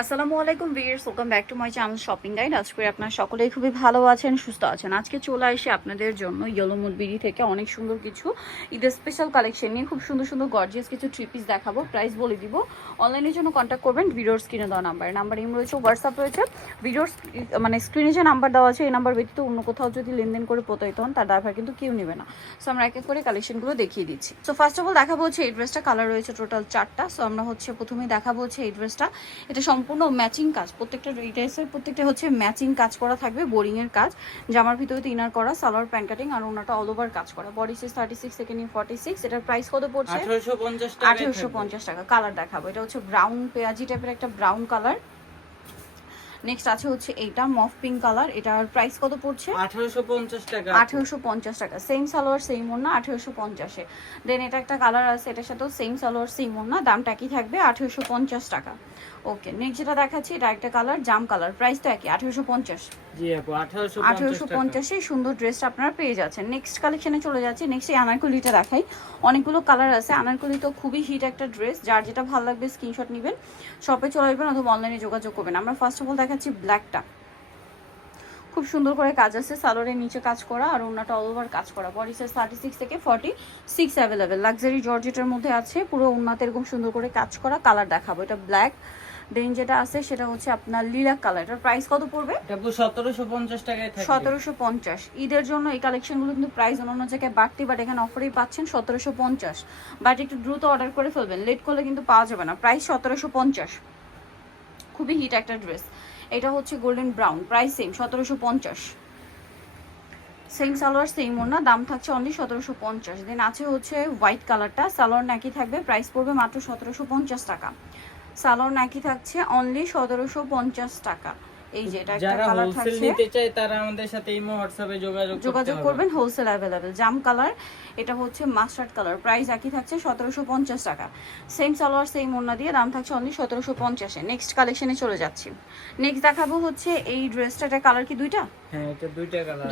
আসসালামু আলাইকুম viewers, welcome back to my channel shopping guide. আজকে আপনারা সকলেই খুবই ভালো আছেন, সুস্থ আছেন। আজকে চলে আসি আপনাদের জন্য ইয়েলো মুডবিডি থেকে অনেক সুন্দর কিছু ঈদের স্পেশাল কালেকশন নিয়ে খুব সুন্দর সুন্দর গর্জিয়াস কিছু থ্রি পিস দেখাবো। প্রাইস বলে দিব। অনলাইনের জন্য কন্ট্যাক্ট করবেন ভিডিওর স্ক্রিনে দেওয়া নাম্বার ইম রয়েছে, হোয়াটসঅ্যাপ রয়েছে। ভিডিওর মানে স্ক্রিনে যে নাম্বার দেওয়া আছে এই নাম্বার ব্যতীত অন্য কোথাও যদি লেনদেন করে প্রতারিত হন তার ড্রাইভার কিন্তু কেউ নেবে না। সো আমরা এক এক করে কালেকশনগুলো দেখিয়ে দিচ্ছি। সো ফার্স্ট অফ অল দেখাবো হচ্ছে এই ড্রেসটা, কালার রয়েছে টোটাল 4টা। সো আমরা হচ্ছে প্রথমেই দেখাবো হচ্ছে এই ড্রেসটা। এটা সম্পূর্ণ ম্যাচিং কাজ, প্রত্যেকটা ড্রেসের প্রত্যেকটা হচ্ছে ম্যাচিং কাজ করা থাকবে, বোরিং এর কাজ। জামার ভিতরে ইনার করা, সালোয়ার প্যান্ট কাটিং আর ওনাটা অল ওভার কাজ করা। বডি সাইজ 36 থেকে নিয়ে 46। এটার প্রাইস কত পড়ছে? 1850 টাকা। কালার দেখাবো, এটা হচ্ছে ব্রাউন পেঁয়াজি টাইপের একটা ব্রাউন কালার। নেক্সট আছে হচ্ছে এইটা মফ পিঙ্ক কালার। এটার প্রাইস কত পড়ছে? 1850 টাকা। 1850 টাকা। সেম সালোয়ার সেম ওড়না 1850-এ। দেন এটা একটা কালার আছে, এটার সাথেও সেম সালোয়ার সেম ওড়না, দামটা একই থাকবে 1850 টাকা। ওকে, নেক্সট যেটা দেখাচ্ছি এটা একটা কালার জাম কালার, প্রাইস তো একই 1850। জি আপু 1850 1850-এ সুন্দর ড্রেসটা আপনারা পেয়ে যাচ্ছেন। নেক্সট কালেকশনে চলে যাচ্ছে। নেক্সট এই আনারকলিটা দেখাই, অনেকগুলো কালার আছে। আনারকলি তো খুবই হিট একটা ড্রেস, যার যেটা ভালো লাগবে স্ক্রিনশট নেবেন, শপে চলে আসবেন অথবা অনলাইনে যোগাযোগ করবেন। আমরা ফার্স্ট অফ অল দেখাচ্ছি ব্ল্যাকটা, খুব সুন্দর করে কাজ আছে, সালোয়ারের নিচে কাজ করা আর ওনাটা অল ওভার কাজ করা। বডি সাইজ 36 থেকে 46 অ্যাভেলেবেল। লাক্সারি জর্জেটের মধ্যে আছে, পুরো ওনাতে এরকম সুন্দর করে কাজ করা। কালার দেখাবো, এটা ব্ল্যাক। দেন যেটা আছে সেটা হচ্ছে আপনার লিলাক কালার। এটার প্রাইস কত পড়বে? এটা আপু 1750 টাকায় থাকবে। 1750। ঈদের জন্য এই কালেকশনগুলো কিন্তু প্রাইস অন্য জায়গায় বাড়তি, বাট এখানে অফারেই পাচ্ছেন 1750। বাট একটু দ্রুত অর্ডার করে ফেলবেন, লেট করলে কিন্তু পাওয়া যাবে না। প্রাইস 1750, খুবই হিট একটা ড্রেস। এটা হচ্ছে golden brown, price same 1750। Same salwar same ওড়না, দাম থাকছে অনলি 1750। দেন আছে হচ্ছে হোয়াইট কালারটা, সালোয়ার নাকি থাকবে, প্রাইস পড়বে মাত্র 1750 টাকা। সালোয়ার নাকি থাকছে অনলি 1750 টাকা। এই যে এটা একটা যারা কালার হোলসেল থাকছে, নিতে চায় তারা আমাদের সাথে ইমো হোয়াটসঅ্যাপে যোগাযোগ করবেন, হোলসেল অ্যাভেলেবেল। জাম কালার, এটা হচ্ছে মাস্টার্ড কালার, প্রাইস একই থাকছে 1750 টাকা। সেম সালোয়ার সেম ওড়না দিয়ে দাম থাকছে অনলি 1750-এ। নেক্সট কালেকশনে চলে যাচ্ছি। নেক্সট দেখাবো হচ্ছে এই ড্রেসটা, এটা কালার কি দুইটা? হ্যাঁ, এটা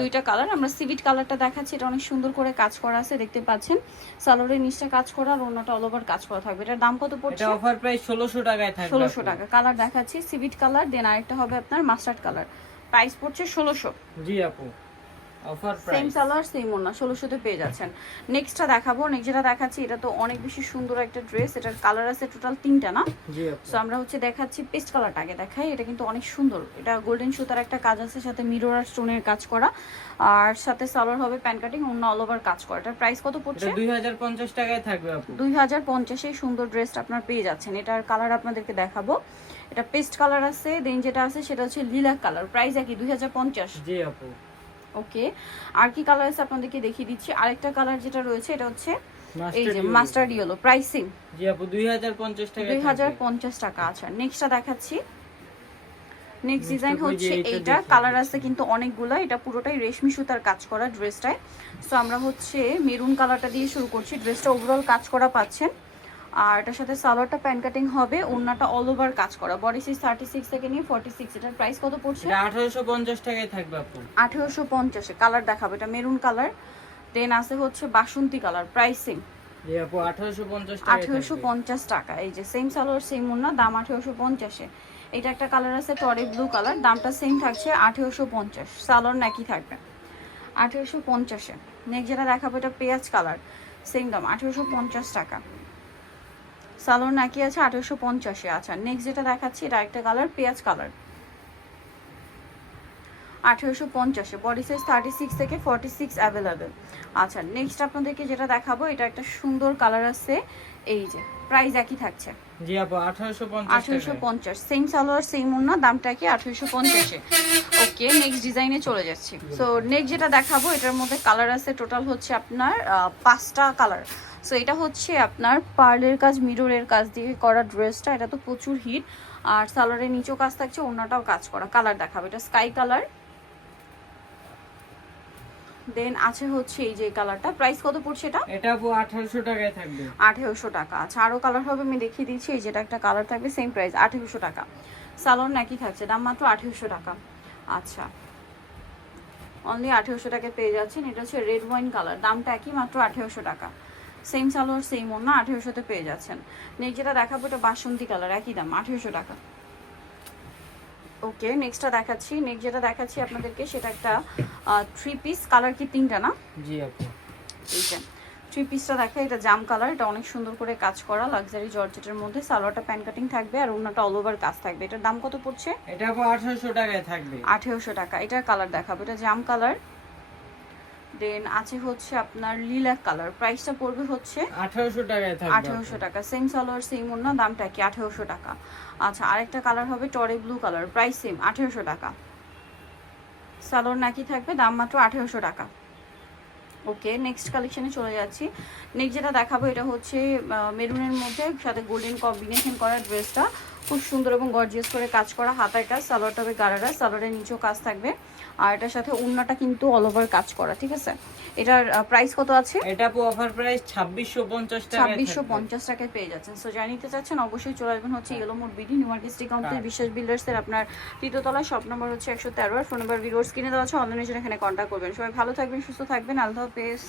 দুইটা কালার। আমরা সিভিট কালারটা দেখাচ্ছি, এটা অনেক সুন্দর করে কাজ করা আছে, দেখতে পাচ্ছেন। সালোয়ারের নিচটা কাজ করা আর ওড়নাটা অল ওভার কাজ করা থাকবে। এটার দাম কত পড়ছে? এটা অফার প্রাইস 1600 টাকায় থাকবে। 1600 টাকা। কালার দেখাচ্ছি সিভিট কালার, দেন আরেকটা হবে আপনার মাস্টার্ড কালার, প্রাইস পড়ছে 1600। জি আপু offer same price. Salwar same ওড়না, 1600-তে পেয়ে যাচ্ছেন। নেক্সটটা দেখাবো। নেক্সট যেটা দেখাচ্ছি এটা তো অনেক বেশি সুন্দর একটা ড্রেস। এটার কালার আছে টোটাল 3টা না? জি আপু। সো আমরা হচ্ছে দেখাচ্ছি পেস্ট কালারটা আগে দেখাই। এটা কিন্তু অনেক সুন্দর, এটা গোল্ডেন সুতার একটা কাজ আছে, সাথে মিরর আর স্টোনের কাজ করা, আর সাথে সালোয়ার হবে প্যান্ট কাটিং, অন্য অল ওভার কাজ করা। এটার প্রাইস কত পড়ছে? এটা 2050 টাকায় থাকবে আপু। 2050-এ সুন্দর ড্রেসটা আপনারা পেয়ে যাচ্ছেন। এটার কালার আপনাদেরকে দেখাবো, এটা পেস্ট কালার আছে। দেন যেটা আছে সেটা হচ্ছে লিলাক কালার, প্রাইস একই 2050। জি আপু। ওকে, আর কি কালার আছে আপনাদেরকে দেখিয়ে দিচ্ছি। আরেকটা কালার যেটা রয়েছে এটা হচ্ছে এই যে মাস্টার্ড ইয়েলো, প্রাইসিং জি আপু 2050 টাকা। 2050 টাকা। আচ্ছা, নেক্সটটা দেখাচ্ছি। নেক্সট ডিজাইন হচ্ছে এইটা, কালার আছে কিন্তু অনেকগুলা। এটা পুরোটাই রেশমি সুতার কাজ করা ড্রেসটায়। সো আমরা হচ্ছে মেরুন কালারটা দিয়ে শুরু করছি। ড্রেসটা ওভারঅল কাজ করা পাচ্ছেন, আর এটার সাথে সালোয়ারটা প্যান্ট কাটিং হবে, ওড়নাটা অল ওভার কাজ করা। বডি সাইজ 36 থেকে নিয়ে 46। এটার প্রাইস কত পড়ছে? এটা 1850 টাকায় থাকবে আপু। 1850-এ। কালার দেখাবো, এটা মেরুন কালার। দেন আছে হচ্ছে বাসন্তী কালার, প্রাইসিং জি আপু 1850 টাকা। 1850 টাকা। এই যে সেম সালোয়ার সেম ওড়না, দাম 1850-এ। এটা একটা কালার আছে টরি ব্লু কালার, দামটা সেম থাকছে 1850। সালোয়ার নাকি থাকবে 1850-এ। নেক্সট যেটা দেখাবো এটা পেঁয়াজ কালার, সেম দাম 1850 টাকা। সালোয়ার নাকি আছে 1850-এ। আচ্ছা, নেক্সট যেটা দেখাচ্ছি এটা একটা কালার পেঁয়াজ কালার, 1850-এ। বডি সাইজ 36 থেকে 46 অ্যাভেলেবেল। আচ্ছা, নেক্সট আপনাদেরকে যেটা দেখাবো এটা একটা সুন্দর কালার আছে, এই যে প্রাইস একই থাকছে। জি আপু 1850 1850। সেম সালোয়ার সেম ওড়না, দামটা কি 1850-এ। ওকে, নেক্সট ডিজাইনে চলে যাচ্ছি। সো নেক্সট যেটা দেখাবো এটার মধ্যে কালার আছে টোটাল হচ্ছে আপনার 5টা কালার। সো এটা হচ্ছে আপনার পার্লের কাজ, মিররের কাজ দিয়ে করা ড্রেসটা। এটা তো প্রচুর হিট, আর সালোয়ারের নিচেও কাজ থাকছে, ওড়নাটাও কাজ করা। কালার দেখাবো, এটা স্কাই কালার। দেন আছে হচ্ছে এই যে কালারটা, প্রাইস কত পড়ছে এটা? এটা আপু 1800 টাকায় থাকবে। 1800 টাকা। আচ্ছা, আরো কালার হবে, আমি দেখিয়ে দিচ্ছি। এই যেটা একটা কালার থাকবে, সেম প্রাইস 1800 টাকা। সালোয়ার নাকি থাকছে, দাম মাত্র 1800 টাকা। আচ্ছা, অনলি 1800 টাকায় পেয়ে যাচ্ছেন। এটা হচ্ছে রেড ওয়াইন কালার, দামটা একই, মাত্র 1800 টাকা। সেম সালোয়ার সেম ওড়না, 1800-তে পেয়ে যাচ্ছেন। নেক্সট যেটা দেখাবো এটা বাসন্তী কালার, একই দাম 1800 টাকা। ওকে, নেক্সটটা দেখাচ্ছি। নেক্সট যেটা দেখাচ্ছি আপনাদেরকে সেটা একটা 3 পিস, কালার কি 3টা না? জি আপু। এইটা 3 পিসটা দেখা, এটা জাম কালার, এটা অনেক সুন্দর করে কাজ করা লাক্সারি জর্জেটের মধ্যে। সালোয়ারটা প্যান কাটিং থাকবে আর ওড়নাটা অল ওভার কাজ থাকবে। এটার দাম কত পড়ছে? এটা আপু 1800 টাকায় থাকবে। 1800 টাকা। এটার কালার দেখাবো, এটা জাম কালার। দেন আছে হচ্ছে আপনার লিলাক কালার, প্রাইসটা পড়বে হচ্ছে 1800 টাকায় থাকবে। 1800 টাকা। সেম সালোয়ার সেম ওড়না, দামটা কি? 1800 টাকা। আচ্ছা, আরেকটা কালার হবে টরে ব্লু কালার, প্রাইস সেম 1800 টাকা। সালোয়ার নাকি থাকবে, দাম মাত্র 1800 টাকা। ওকে, নেক্সট কালেকশনে চলে যাচ্ছি। নেক্সট যেটা দেখাবো এটা হচ্ছে মেরুনের মধ্যে সাথে গোল্ডেন কম্বিনেশন করা ড্রেসটা, খুব সুন্দর এবং গর্জিয়াস করে কাজ করা, হাতার কাজ, সালোয়ারটা হবে গারারা, সালোয়ারের নিচেও কাজ থাকবে আর এটার সাথে ওড়নাটা কিন্তু অল ওভার কাজ করা, ঠিক আছে? এটার প্রাইস কত আছে? এটা আপু অফার প্রাইস 2650 টাকায় 2650 টাকায় পেয়ে যাচ্ছেন। সো যারা নিতে চাচ্ছেন অবশ্যই চলে আসবেন হচ্ছে yellow mode BD, new market city complex, বিশ্বাস বিল্ডার্সের আপনার তৃতীয়তলা, শপ নম্বর হচ্ছে 113, আর ফোন নাম্বার ভিডিওস কিনে দেওয়া আছে, অনলাইনে জন্য এখানে কন্ট্যাক্ট করবেন। সবাই ভালো থাকবেন, সুস্থ থাকবেন, আল্লাহ হাফেজ।